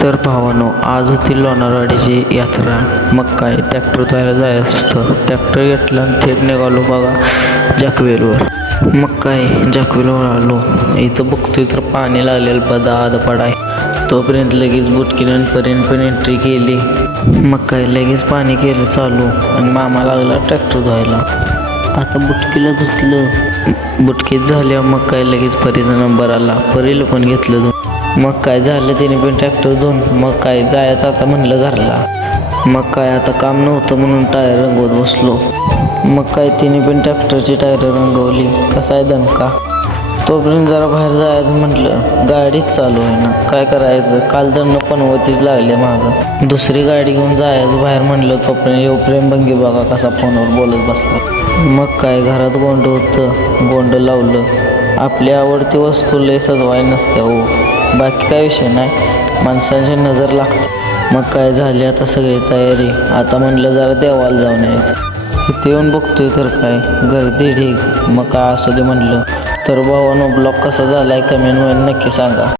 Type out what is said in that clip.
तर भावानो, आज होती लोणारवाडीची यात्रा. मग काय ट्रॅक्टर धुवायला जायचं. ट्रॅक्टर घेतला आणि थेट निघालो बघा जाकवेलवर. मग काय जाकवेलवर आलो. इथं बघतोय तर पाणी लागलेलं बदाद पडाय. तोपर्यंत लगेच बुटकीनंपर्यंत पण एंट्री केली. मग काय लगेच पाणी केलं चालू आणि मामा लागला ट्रॅक्टर धुवायला. आता बुटकीला धुतलं. बुटकीत झाल्यावर मग काय लगेच परीचा नंबर आला. परीला पण घेतलं धुवून. मग काय झालं तिने पण ट्रॅक्टर धुवून. मग काय जायचं आता म्हणलं घरला. मग काय आता काम नव्हतं म्हणून टायर रंगवत बसलो. मग काय तिने पण ट्रॅक्टरची टायर रंगवली. कसा आहे दणका. तोपर्यंत जरा बाहेर जायचं म्हटलं, गाडीच चालू आहे ना. काय करायचं, काल दंड पनवतीच लागले मागं. दुसरी गाडी घेऊन जायचं बाहेर म्हणलं. तोपर्यंत येऊ प्रेम भंगी बघा कसा फोनवर बोलत बसला. मग काय घरात गोंड होतं. गोंड लावलं. आपली आवडती वस्तू लय सजवाय नसते हो. बाकी काय विषय नाही, माणसांची नजर लागते. मग काय झाली आता सगळी तयारी. आता म्हणलं जरा देवाला जाऊन यायचं. इथे येऊन बघतोय तर काय गर्दी ढीग. मग काय असू दे म्हणलं. तर भावानो, ब्लॉग कसा झालाय कमेंटमध्ये नक्की सांगा.